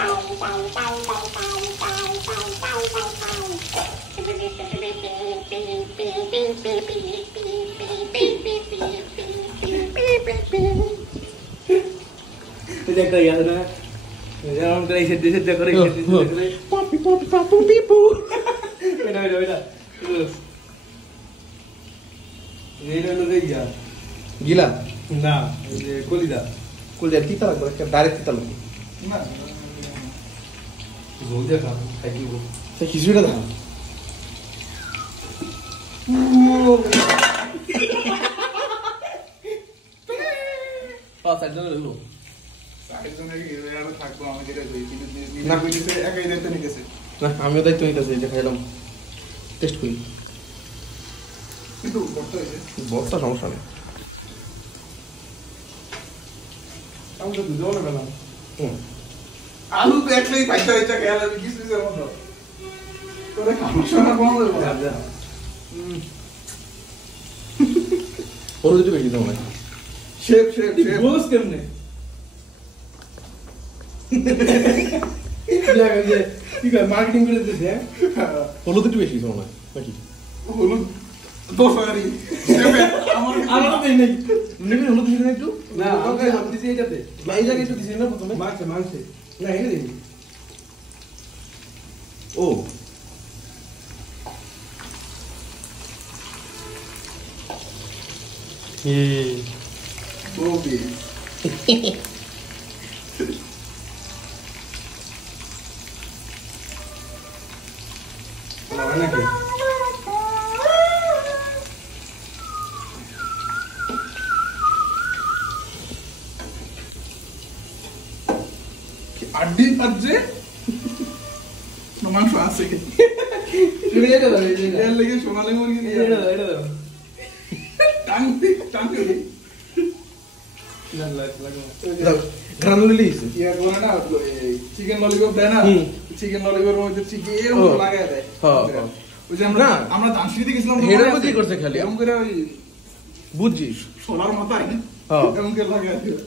Itu dia ya sudah. Jangan kali sedih-sedih kali. Papi papi papu pipu. Beda. Terus. Ini lo dia. Gila. Nah, ini kuliah. Kuliah kita lah, direct kita loh. Nah. Zolder kan, kayak gitu. Saya kisah dah. Saya jangan dulu. Saya jangan lagi, ya orang tak bawa kita dulu. Nak ini saya agak ini tu ni kesy. Nah, kami dah itu ni kasih, jangan hilang. Test kuri. Itu botol je. Botol sama sama. Kamu tu dua orang kan? আলু তো একলাই পাইতে হইছে খেয়াল আমি কিছু কিছু মতো তোরে খামছনা কোন হবে ওর দিতে বেশি দাও না শেপ বলস কেমনে জায়গা যে ঠিক আছে মার্কেটিং করে দিতেছে হলুদ একটু বেশি দাও না নাকি হলুদ দোসারি আমার দেই নাই নিবি হলুদ দিবি না একটু না ওকে আমি দিছি এটাতে না এই জায়গায় একটু দিছি না প্রথমে মাংসে না এনে দিই ও ওকে নাকি আড্ডি পাচ্ছে মাংস আছে তুমি এটা দাও এর লাগে সোনালী মুরগি দিয়ে এটা দাও টাঙ্গি না লাগো গ্রানুলা লিস ইয়া করে না চিকেন ললিপপ দেয় না চিকেন ললিপপের মধ্যে চিকেন লাগায় দেয় হ্যাঁ ওই যে আমরা দানশিতে গেছিলাম হেডের মধ্যেই করছে খালি এরকম করে ওই বুঝছিস সোলার মাথায় হ্যাঁ এরকম করে লাগায় দিল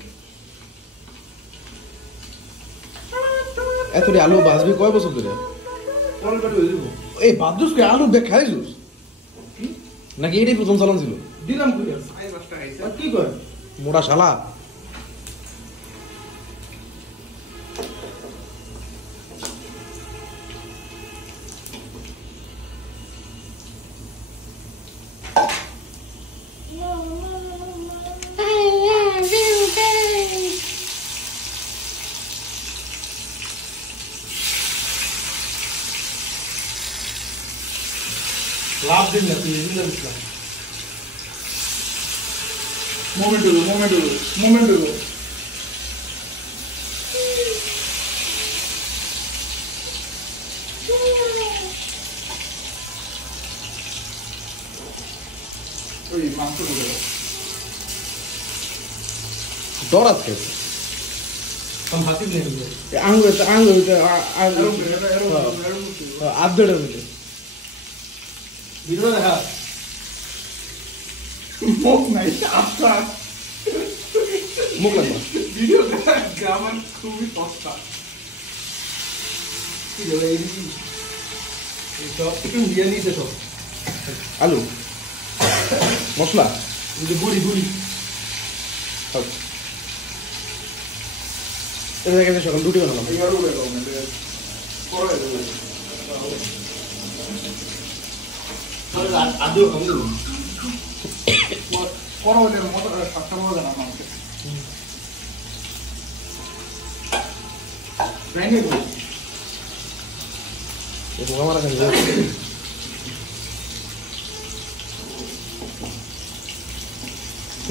এত আলু বাজবি কয় বছর ধরে কল করে হয়ে যাবো এই বাদুস কে আলু দেখ খাইছিস নাকি এটাই প্রথম চালান ছিল দিলাম কই আই বাসটা আইছে আর কি কয় মোটা শালা লাভ দিন না তুই দিলাম মোমেন্ট হলো ওই মাংস গুলো দরাত কে हम हाथी नहीं मिले আঙ্গুর এরকম আধেড়ের মধ্যে ভিডিও দেখা মুখ নাই আচ্ছা মুখ লাগবে ভিডিও দেখা গ্রামার খুবই সস্তা কি বলে এই সব একটু দিয়ে নিতে সব আলু মশলা এই যে বুড়ি এটা দেখে সকাল রুটি বানালাম এগারো বেলা পরে আদু আমদু পরবর্তীর মতো সাতটা মতো জানা আমাকে ভেঙে গেল এটা আমার কাছে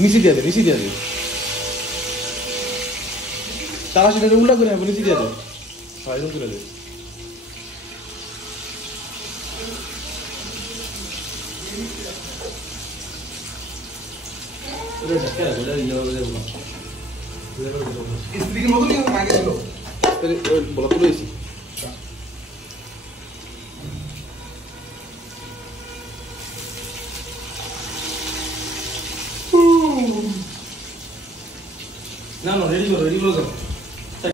নিচে দিয়ে দে তারা সেটা উল্টা করে হবে নিচে দিয়ে দে হ্যাঁ এরকম করে দে ওরে ঢাকা বলে ইয়া বলে বলা স্ত্রীর মতনই আগে ছিল বলা তুলে এসি না রেডি করো